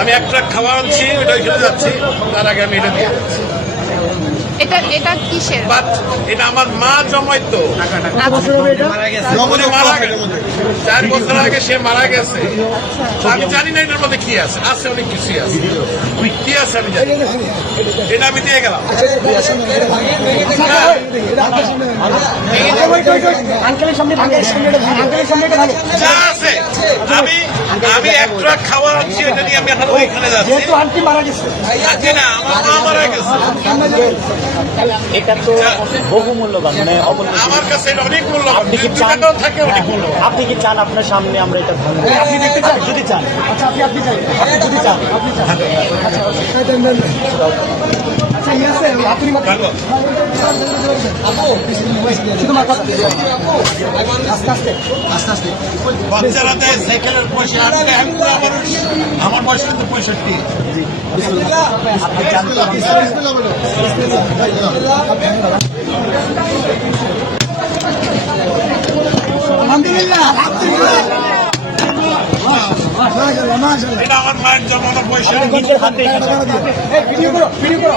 আমি এক ট্রাক খাওয়া আনছি ওটা ওইখানে যাচ্ছি তার আগে আমি এটা। এটা এটা কিসের? বাট এটা আমার মা জমাইতো। আচ্ছা। উনি মারা চার বছর আগে সে মারা গেছে। আমি জানি না এটার মধ্যে কি আছে আছে অনেক কিছুই আছে। কি আছে আমি জানি এটা আমি দিয়ে গেলাম। আছে আমি আমি এক ট্রাক খাওয়া আনছি এটা নিয়ে আমি এখন ওইখানে যাচ্ছি। যেহেতু আন্টি মারা গেছে। না আমার মা মারা গেছে। এটা তো বহুমূল্যবান মানে মূল্যবান। আপনি কি চান মূল্যবান। আপনি কি চান আপনার সামনে আমরা এটা ভাঙবো? আপনি দেখতে চান? যদি চান। আচ্ছা আপনি আপনি চাই। আপনি যদি চান। আপনি চান। আচ্ছা। বাচ্চারা দেয় সাইকেলের পয়সা আমার বয়স কিন্তু পঁয়ষট্টি আলহামদুলিল্লাহ এটা আমার মায়ের জন্মানো পয়সা ভিডিও করো ভিডিও করো।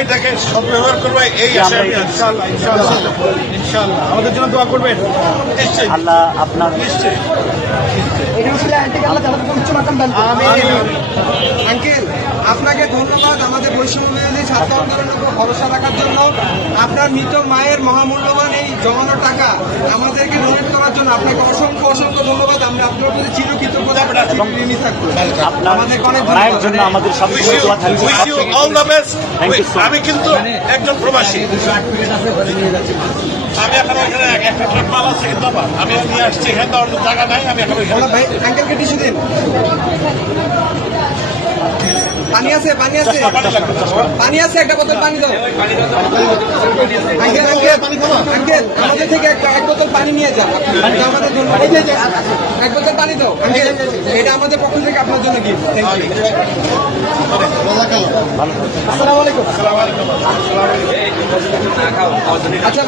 এটাকে সদ্ব্যবহার করবে এই আশা আমি আছি। আমাদের জন্য দোয়া করবেন। নিশ্চয়ই। আল্লাহ আপনার নিশ্চয়ই। মাকাম আঙ্কেল আপনাকে ধন্যবাদ আমাদের বৈষম্য বিরোধী ছাত্র আন্দোলনের উপর ভরসা রাখার জন্য। আপনার মৃত মায়ের মহামূল্যবান এই জমানো টাকা আমাদেরকে ডোনেট করার জন্য আপনাকে অসংখ্য অসংখ্য ধন্যবাদ। আমরা আপনার প্রতি much. আমি কিন্তু একজন প্রবাসী। আমি এখন এক- একটা মাল আছে আমি নিয়ে আসছি। এখানে জায়গা নাই আমি এখন আঙ্কেলকে দিন। পানি আছে পানি আছে। পানি আছে একটা বোতল পানি দাও। আঙ্কেল আঙ্কেল আঙ্কেল আমাদের থেকে এক বোতল পানি নিয়ে এটা আমাদের জন্য। এক বোতল পানি দাও। আঙ্কেল এটা আমাদের পক্ষ থেকে আপনার জন্য গিফট থ্যাংক আসসালামু আলাইকুম। আচ্ছা